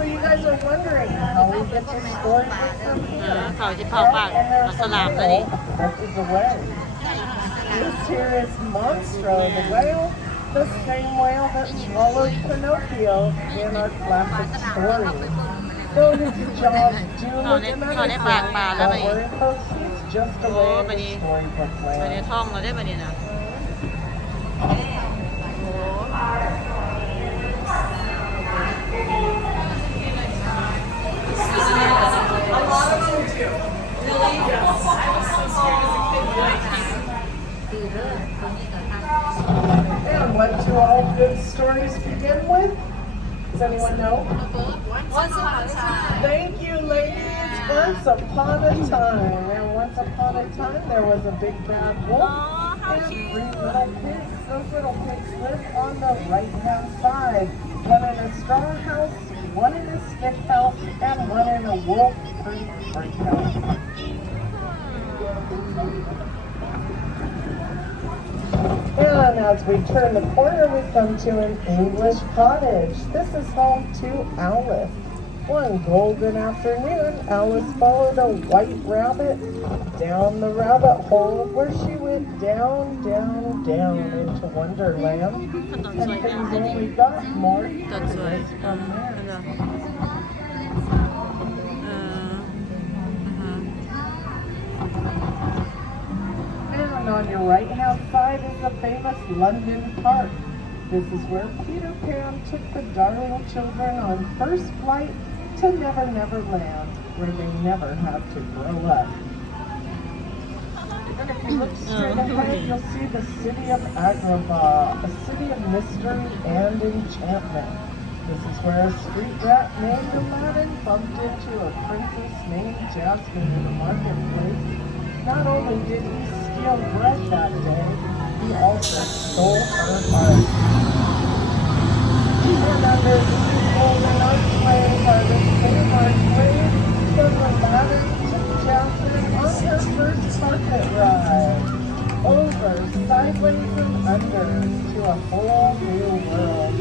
So you guys are wondering how we get the storybook from เออ here. เขาที่เผา Well, ปาก and ปลา there's ส a ลามแล้วนี่ whale that is away. This here is Monstro the whale, the same whale that swallowed Pinocchio in our classic story. Though his jaws do look menacing, don't worry folks, he's just away in the storybook ไปใน land. ท้องเราได้ปะเนี่ยนะโอ้ And what do all good stories begin with? Does anyone know? Once upon a time. Thank you, ladies. Once upon a time. And once upon a time, there was a big bad wolf and three little pigs. Those little pigs lived on the right-hand side. One in a straw house, one in a stick house, and one in a wolf-proof brick house. And as we turn the corner, we come to an English cottage. This is home to Alice. One golden afternoon, Alice followed a white rabbit down the rabbit hole where she went down, down, down into Wonderland. And things only got more curious from there. เออ And on your right-hand side is the famous London Park. This is where Peter Pan took the darling children on first flight to Never Never Land, where they never had to grow up. And if you look straight ahead, you'll see the city of Agrabah, a city of mystery and enchantment. This is where a street rat named Aladdin bumped into a princess named Jasmine in the marketplace. Not only did he steal bread that day, he also stole her heart. And under these golden archways are the same archways that Aladdin took Jasmine on her first carpet ride. Over, sideways, and under to a whole new world.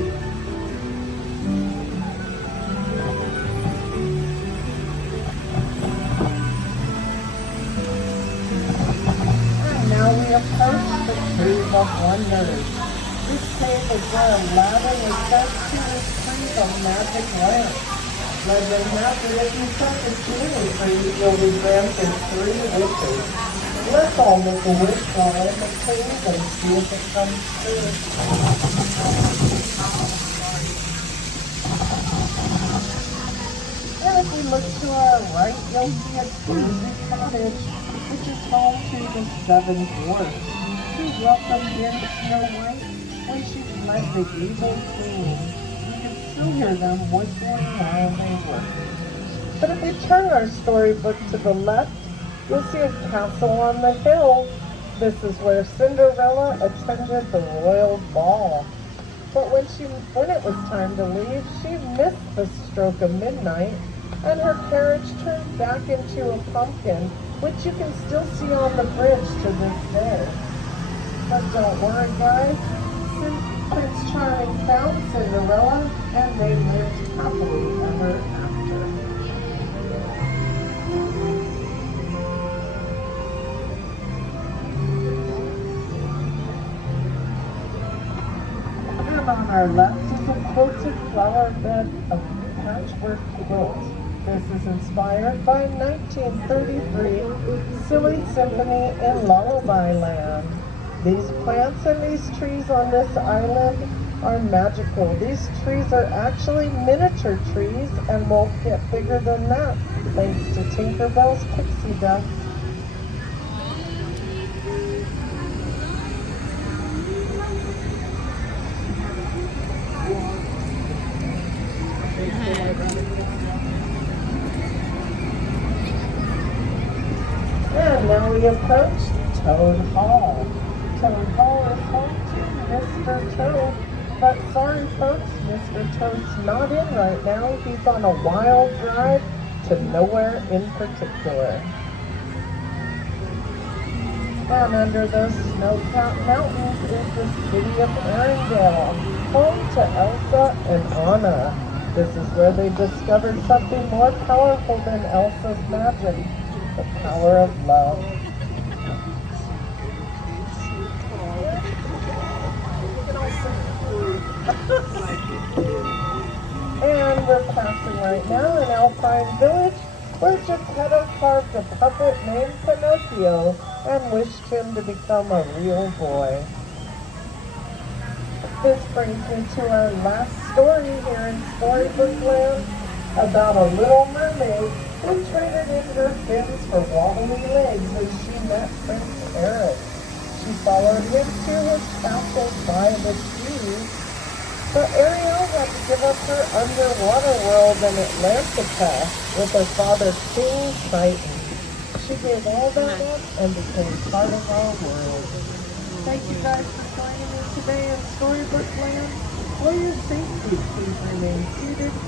Now we approach the Cave of Wonders. This cave is where Aladdin was sent to retrieve a magic lamp. Legend has it if you touch a genie tree, you'll be granted 3 wishes. Let's all make a wish while in the cave and see if it comes true. And if we look to our right, you'll see a cozy cottage, which is home to the 7 dwarfs, who welcomed in Snow White when she led the evil queen. You can still hear them whistling while they work. But if we turn our storybook to the left, you'll see a castle on the hill. This is where Cinderella attended the royal ball. But when it was time to leave, she missed the stroke of midnight, and her carriage turned back into a pumpkin, which you can still see on the bridge to this day. But don't worry, guys. Prince Charming found Cinderella, and they lived happily ever after. And on our left is a quilted flower bed of patchwork quilt. This is inspired by 1933 Silly Symphony in Lullaby Land. These plants and these trees on this island are magical. These trees are actually miniature trees and won't get bigger than that, thanks to Tinkerbell's pixie dust. And now we approach Toad Hall. Toad Hall is home to Mr. Toad. But sorry folks, Mr. Toad's not in right now. He's on a wild drive to nowhere in particular. And under those snow-capped mountains is the city of Arendelle, home to Elsa and Anna. This is where they discovered something more powerful than Elsa's magic, the power of love. And we're passing right now in Alpine Village, where Geppetto carved a puppet named Pinocchio and wished him to become a real boy. This brings me to our last story here in Storybook Land about a little mermaid who traded in her fins for wobbly legs as she met Prince Eric. She followed him to his castle by the sea, but Ariel had to give up her underwater world in Atlantica with her father King Triton. She gave all that up and became part of our world. Thank you guys for joining me today in Storybook Land. For your safety, please remain seated